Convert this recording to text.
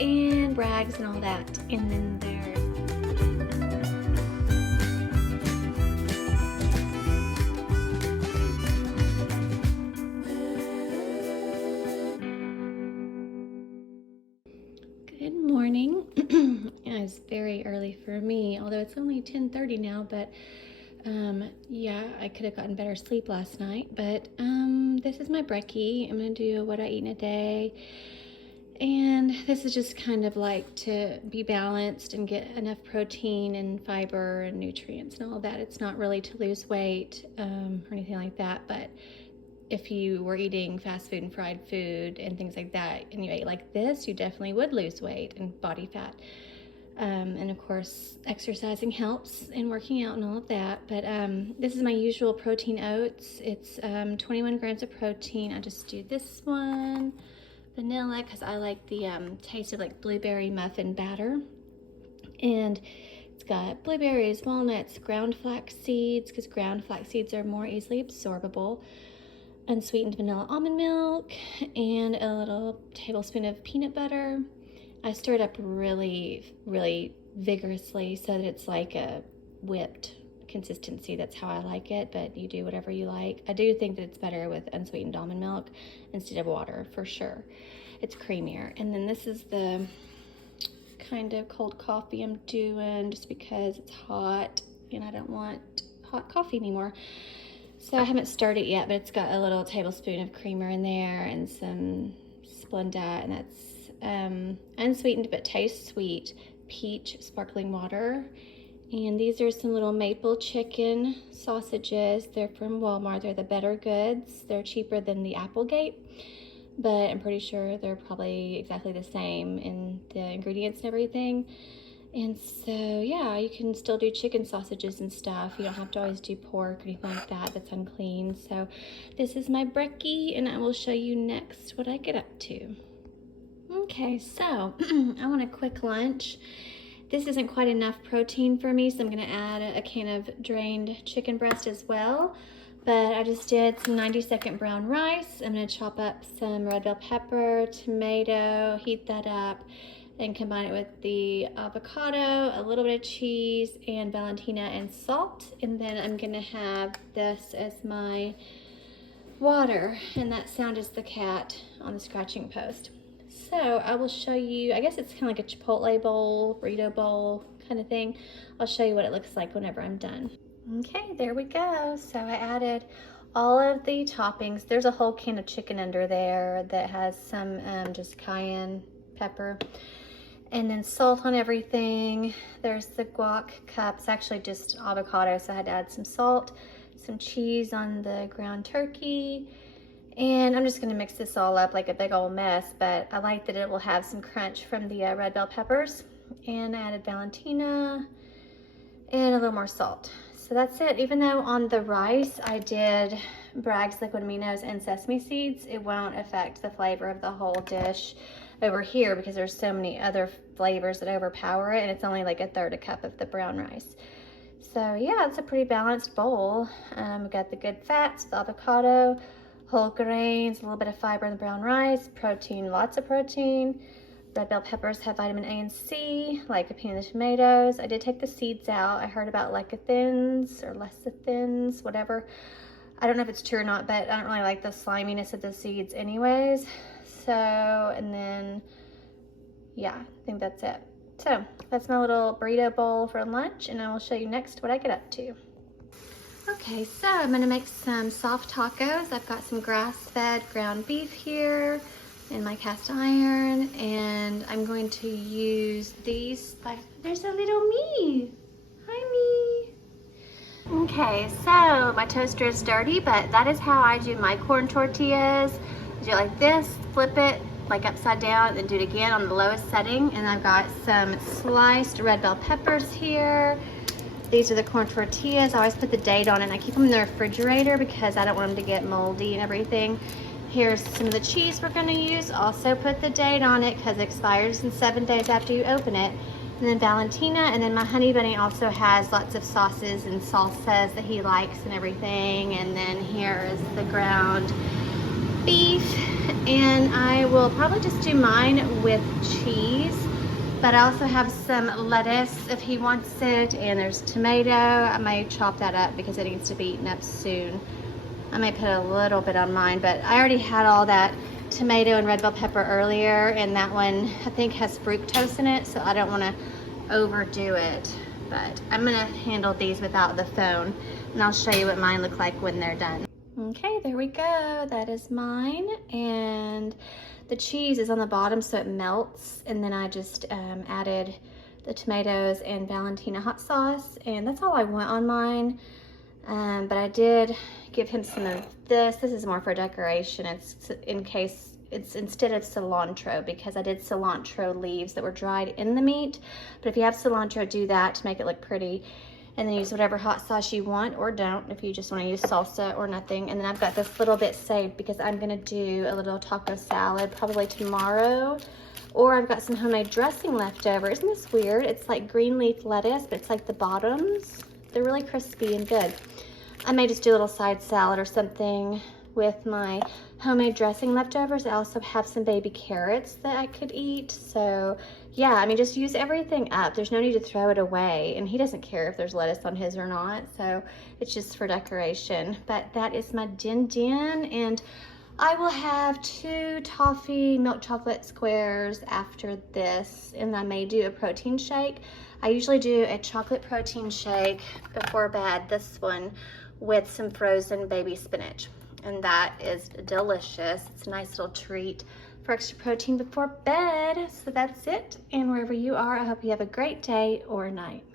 and Bragg's and all that. And then there's good morning. It's very early for me, although it's only 10:30 now, but yeah, I could have gotten better sleep last night, but this is my brekkie. I'm gonna do what I eat in a day, and this is just kind of like to be balanced and get enough protein and fiber and nutrients and all of that. It's not really to lose weight or anything like that, but if you were eating fast food and fried food and things like that and you ate like this, you definitely would lose weight and body fat. And of course, exercising helps and working out and all of that. But this is my usual protein oats. It's 21 grams of protein. I just do this one, vanilla, because I like the taste of like blueberry muffin batter. And it's got blueberries, walnuts, ground flax seeds, because ground flax seeds are more easily absorbable, unsweetened vanilla almond milk, and a little tablespoon of peanut butter. I stir it up really, really vigorously so that it's like a whipped consistency. That's how I like it, but you do whatever you like. I do think that it's better with unsweetened almond milk instead of water, for sure. It's creamier. And then this is the kind of cold coffee I'm doing just because it's hot and I don't want hot coffee anymore. So I haven't stirred it yet, but it's got a little tablespoon of creamer in there and some Splenda, and that's unsweetened but tastes sweet peach sparkling water. And these are some little maple chicken sausages. They're from Walmart. They're the Better Goods. They're cheaper than the Applegate, but I'm pretty sure they're probably exactly the same in the ingredients and everything. And so yeah, you can still do chicken sausages and stuff. You don't have to always do pork or anything like that that's unclean. So this is my brekkie, and I will show you next what I get up to. Okay, so I want a quick lunch. This isn't quite enough protein for me, so I'm gonna add a can of drained chicken breast as well. But I just did some 90-second brown rice. I'm gonna chop up some red bell pepper, tomato, heat that up, and combine it with the avocado, a little bit of cheese, and Valentina and salt. And then I'm gonna have this as my water, and that sound is the cat on the scratching post. So I will show you, I guess it's kind of like a Chipotle bowl, burrito bowl kind of thing. I'll show you what it looks like whenever I'm done. Okay, there we go. So I added all of the toppings. There's a whole can of chicken under there that has some just cayenne pepper. And then salt on everything. There's the guac cup. It's actually just avocado, so I had to add some salt, some cheese on the ground turkey. And I'm just gonna mix this all up like a big old mess, but I like that it will have some crunch from the red bell peppers. And I added Valentina and a little more salt. So that's it. Even though on the rice I did Bragg's liquid aminos and sesame seeds, it won't affect the flavor of the whole dish over here because there's so many other flavors that overpower it, and it's only like a third a cup of the brown rice. So yeah, it's a pretty balanced bowl. We've got the good fats, the avocado, whole grains, a little bit of fiber in the brown rice, protein, lots of protein. Red bell peppers have vitamin A and C, lycopene in the tomatoes. I did take the seeds out. I heard about lecithins or lecithins, whatever. I don't know if it's true or not, but I don't really like the sliminess of the seeds anyways. So, and then, yeah, I think that's it. So that's my little burrito bowl for lunch, and I will show you next what I get up to. Okay, so I'm gonna make some soft tacos. I've got some grass-fed ground beef here in my cast iron, and I'm going to use these. There's a little me. Hi, me. Okay, so my toaster is dirty, but that is how I do my corn tortillas. I do it like this, flip it like upside down, then do it again on the lowest setting. And I've got some sliced red bell peppers here. These are the corn tortillas. I always put the date on it, and I keep them in the refrigerator because I don't want them to get moldy and everything. Here's some of the cheese we're gonna use. Also put the date on it because it expires in 7 days after you open it. And then Valentina, and then my honey bunny also has lots of sauces and salsas that he likes and everything. And then here is the ground beef, and I will probably just do mine with cheese, but I also have some lettuce if he wants it, and there's tomato. I might chop that up because it needs to be eaten up soon. I might put a little bit on mine, but I already had all that tomato and red bell pepper earlier, and that one I think has fructose in it, so I don't want to overdo it. But I'm gonna handle these without the phone, and I'll show you what mine look like when they're done. Okay, there we go. That is mine, and the cheese is on the bottom so it melts, and then I just added the tomatoes and Valentina hot sauce, and that's all I want on mine. But I did give him some of this. This is more for decoration. It's in case it's instead of cilantro, because I did cilantro leaves that were dried in the meat. But if you have cilantro, do that to make it look pretty. And then use whatever hot sauce you want, or don't if you just want to use salsa or nothing. And then I've got this little bit saved because I'm gonna do a little taco salad probably tomorrow. Or I've got some homemade dressing left over. Isn't this weird? It's like green leaf lettuce, but it's like the bottoms. They're really crispy and good. I may just do a little side salad or something with my homemade dressing leftovers. I also have some baby carrots that I could eat. So yeah, I mean, just use everything up. There's no need to throw it away. And he doesn't care if there's lettuce on his or not. So it's just for decoration. But that is my din din. And I will have 2 toffee milk chocolate squares after this. And I may do a protein shake. I usually do a chocolate protein shake before bed, this one, with some frozen baby spinach. And that is delicious. It's a nice little treat for extra protein before bed. So that's it. And wherever you are, I hope you have a great day or night.